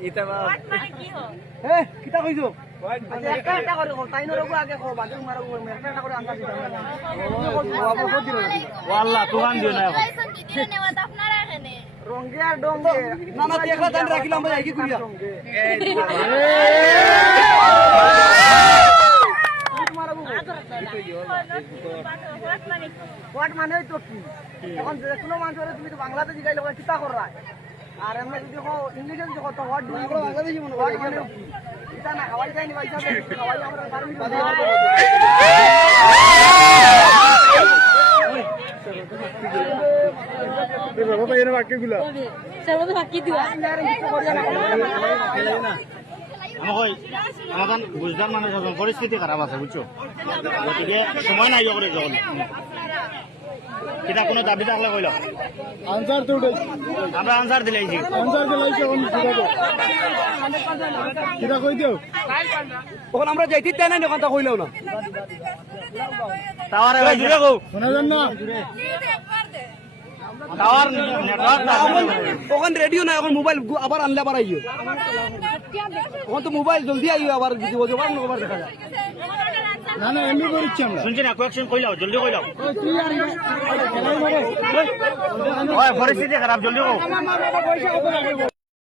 এটা হোয়াট মানে কি হয় এ কিতা কইছো একটা একটা করে তাই নরগো আগে কো বাদে মারগো একটা একটা করে আনসার দিতাম ওয়াল্লাহ তুহান দিও না ভিডিও নেওয়া তো আপনারা এখানে রঙ্গে আর ডঙ্গে না না দেখলা জান রাখিলাম ভাই কি করিয়া হোয়াট মানে তো কি এখন যে কোনো মানুষের তুমি তো বাংলাতে জিগাইলে কিতা কররা আর আমরা যদি ইংলিশে যদি কত হোয়াট ডু আমরা বাংলাদেশি মনে করি মানে এটা না খাওয়াই যায় না পয়সা খাওয়াই আমরা পারমি বাবা ভাই এর বাক্যগুলো চলো বাকি দিও আমাদের বুঝদার মানুষ পরিস্থিতি খারাপ আছে বুঝছো গতিকে সময় নাই করে যখন কিতা কোনো দাবি থাকলে কইল আনসার তো আমরা আনসার দিলাইছি আনসার দিলাইছে কোন কিটা কই দিও তখন আমরা যাইতে চাই না কথা কইলাও না টাওয়ারে ভাই জুড়ে গো শোনা যান না টাওয়ার নেটওয়ার্ক তখন রেডিও না এখন মোবাইল আবার আনলে আবার আইও তখন তো মোবাইল জলদি আইও আবার কিছু জবাব নবার দেখা যায় না না এমনি করছি আমরা শুনছি না কোয়েকশন কইলাও জলদি কইলাও তুই আর পরিস্থিতি খারাপ জলদি গো